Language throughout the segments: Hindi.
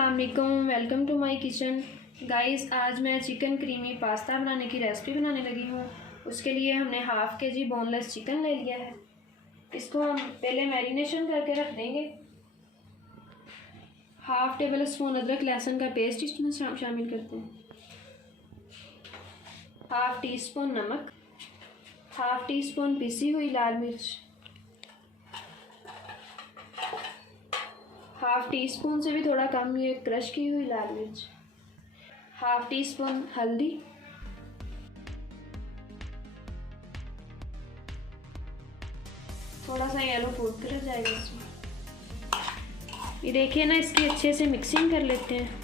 अस्सलाम वालेकुम, welcome to my kitchen. Guys, आज मैं चिकन क्रीमी पास्ता बनाने की रेसिपी बनाने लगी हूँ। उसके लिए हमने हाफ़ के जी बोनलेस चिकन ले लिया है। इसको हम पहले मैरिनेशन करके रख देंगे। हाफ़ टेबल स्पून अदरक लहसुन का पेस्ट इसमें शामिल करते हैं। हाफ़ टी स्पून नमक, हाफ़ टी स्पून पिसी हुई लाल मिर्च, हाफ़ टी स्पून से भी थोड़ा कम ये क्रश की हुई लाल मिर्च, हाफ़ टी स्पून हल्दी, थोड़ा सा येलो फूड कलर जाएगा इसमें। ये देखिए ना, इसकी अच्छे से मिक्सिंग कर लेते हैं।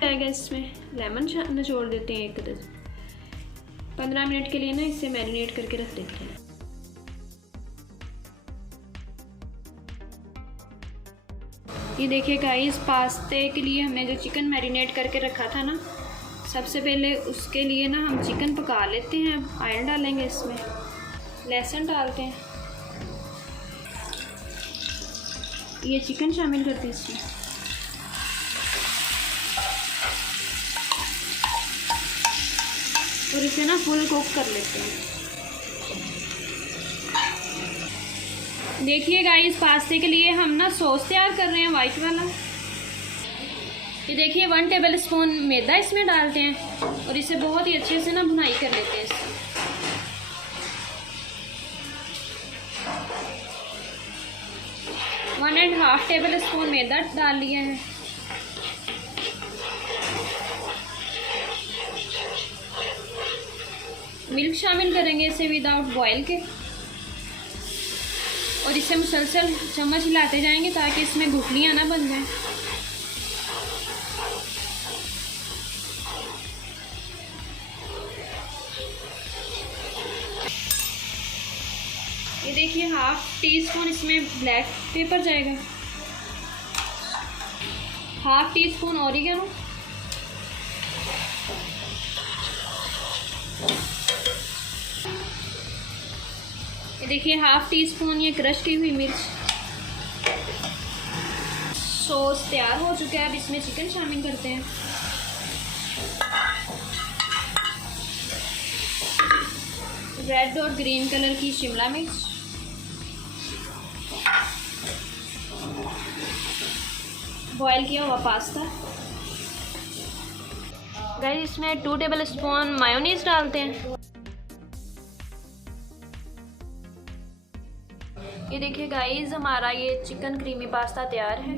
जाएगा इसमें लेमन निचोड़ देते हैं एक कदर। 15 मिनट के लिए ना इसे मैरिनेट करके रख देते हैं। ये देखिए गाइस, पास्ते के लिए हमने जो चिकन मैरिनेट करके रखा था ना, सबसे पहले उसके लिए ना हम चिकन पका लेते हैं। आयरन डालेंगे इसमें, लहसुन डालते हैं, ये चिकन शामिल करते हैं इसमें, और इसे ना फुल कुक कर लेते हैं। देखिए गाइस, पास्ते के लिए हम ना सॉस तैयार कर रहे हैं वाइट वाला। ये देखिए 1 टेबल स्पून मैदा इसमें डालते हैं और इसे बहुत ही अच्छे से ना भुनाई कर लेते हैं इससे। One and half tablespoon मैदा डाल लिया है। मिल्क शामिल करेंगे इसे विदाउट बॉयल के, और इसे मुसलसल चम्मच हिलाते जाएंगे ताकि इसमें गुठलियाँ ना बन जाएं। ये देखिए हाफ टी स्पून इसमें ब्लैक पेपर जाएगा, हाफ टी स्पून ऑरिगेनो, ये देखिए हाफ टी स्पून ये क्रश की हुई मिर्च। सॉस तैयार हो चुका है। अब इसमें चिकन शामिल करते हैं। रेड और ग्रीन कलर की शिमला मिर्च, बॉयल किया हुआ पास्ता। गाइस, इसमें 2 टेबल स्पून मायोनीज डालते हैं। ये देखिए गाइस, हमारा ये चिकन क्रीमी पास्ता तैयार है।